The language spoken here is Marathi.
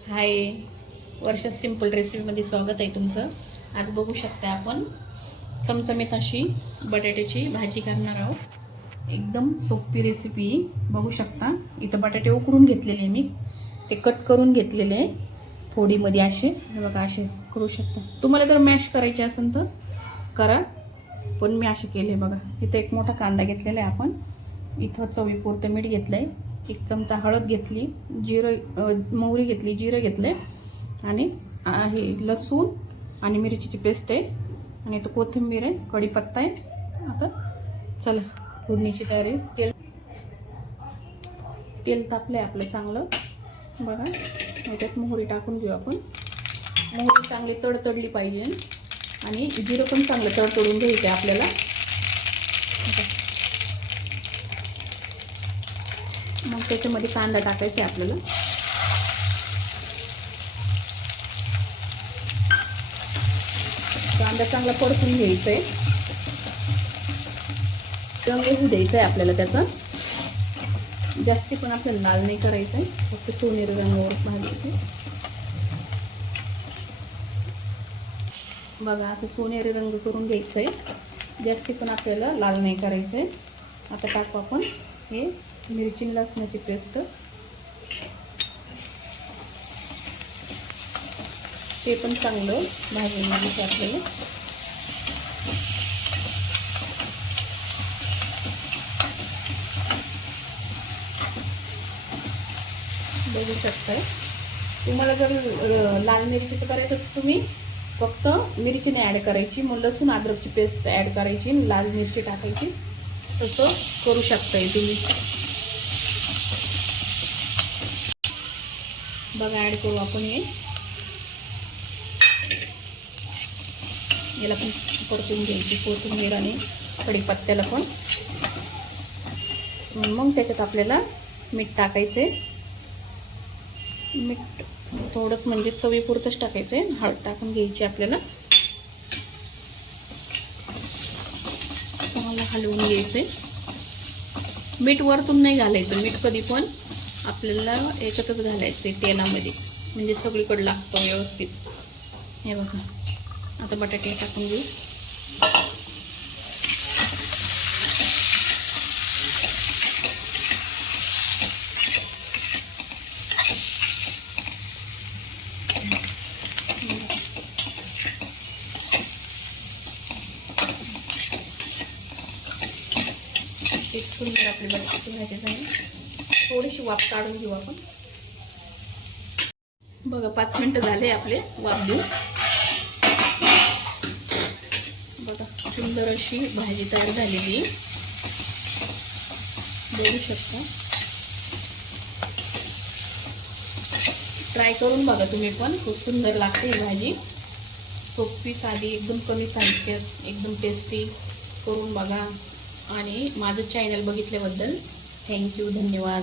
हाय, वर्षा सिंपल रेसिपीमध्ये स्वागत आहे तुमचं। आज बघू शकता आपण चमचमीत अशी बटाट्याची भाजी करणार आहोत। एकदम सोपी रेसिपी बघू शकता। इथं बटाटे उकडून घेतलेले आहे, मी ते कट करून घेतलेले आहे फोडीमध्ये असे, हे बघा असे करू शकता। तुम्हाला जर मॅश करायचे असेल तर करा, पण मी असे केले बघा। इथं एक मोठा कांदा घेतलेला आहे आपण, इथं चवीपुरतं मीठ घेतलंय, एक चमचा हळद घेतली, मोहरी घेतली, जिरं घेतले आणि हे लसूण आणि मिरचीची पेस्ट आहे आणि तो कोथिंबीर आहे, कढीपत्ता आहे। आता चला फोडणीची तयारी। तेल तापलंय आपलं चांगलं बघा। याच्यात मोहरी टाकून घेऊ आपण। मोहरी चांगली तडतडली पाहिजे आणि जिरं पण चांगलं तडतडून घ्यायचं आहे आपल्याला। मग त्याच्यामध्ये कांदा टाकायचा आहे आपल्याला। कांदा चांगला परतून घ्यायचा आहे, रंग होऊ द्यायचा आहे आपल्याला त्याचा। जास्ती पण आपल्याला लाल नाही करायचं आहे, फक्त सोनेरी रंगावर भाजायचे बघा। असं सोनेरी रंग करून घ्यायचं आहे, जास्ती पण आपल्याला लाल नाही करायचं आहे। आता टाकू आपण हे मिरची लसणाची पेस्ट, ते पण चांगलं भाजून घ्यायचं आपल्याला। बघू शकता, तुम्हाला जर लाल मिरचीचं करायचं तर तुम्ही फक्त मिरची नाही ॲड करायची, मग लसूण अद्रकची पेस्ट ॲड करायची, लाल मिरची टाकायची, तसं करू शकताय तुम्ही बघा। ॲड करू आपण हे, याला पण परतून घ्यायची कोथिंबीर आणि कढीपत्त्याला पण। मग त्याच्यात आपल्याला मीठ टाकायचे, मीठ थोडंच म्हणजे चवीपुरतंच टाकायचं आहे, हळद टाकून घ्यायची आपल्याला। चांगलं हलवून घ्यायचे, मीठ वरतून नाही घालायचं, मीठ कधी पण आपल्याला याच्यातच घालायचं तेलामध्ये, म्हणजे सगळीकडे लागतं व्यवस्थित। हे बघा, आता बटाटे टाकून घेऊ। एक सुंदर आपली बटाट्याची भाजी झाली। थोडीशी वाफ काढून घेऊ आपण बघा। 5 मिनिटं झाले आपले वाफ देऊ बघा। सुंदर अशी भाजी तयार झालेली बघू शकता। ट्राय करून बघा तुम्ही पण, खूप सुंदर लागते ही भाजी। सोपी साधी, एकदम कमी साहित्यात एकदम टेस्टी करून बघा। आणि माझं चॅनल बघितल्याबद्दल थँक्यू, धन्यवाद।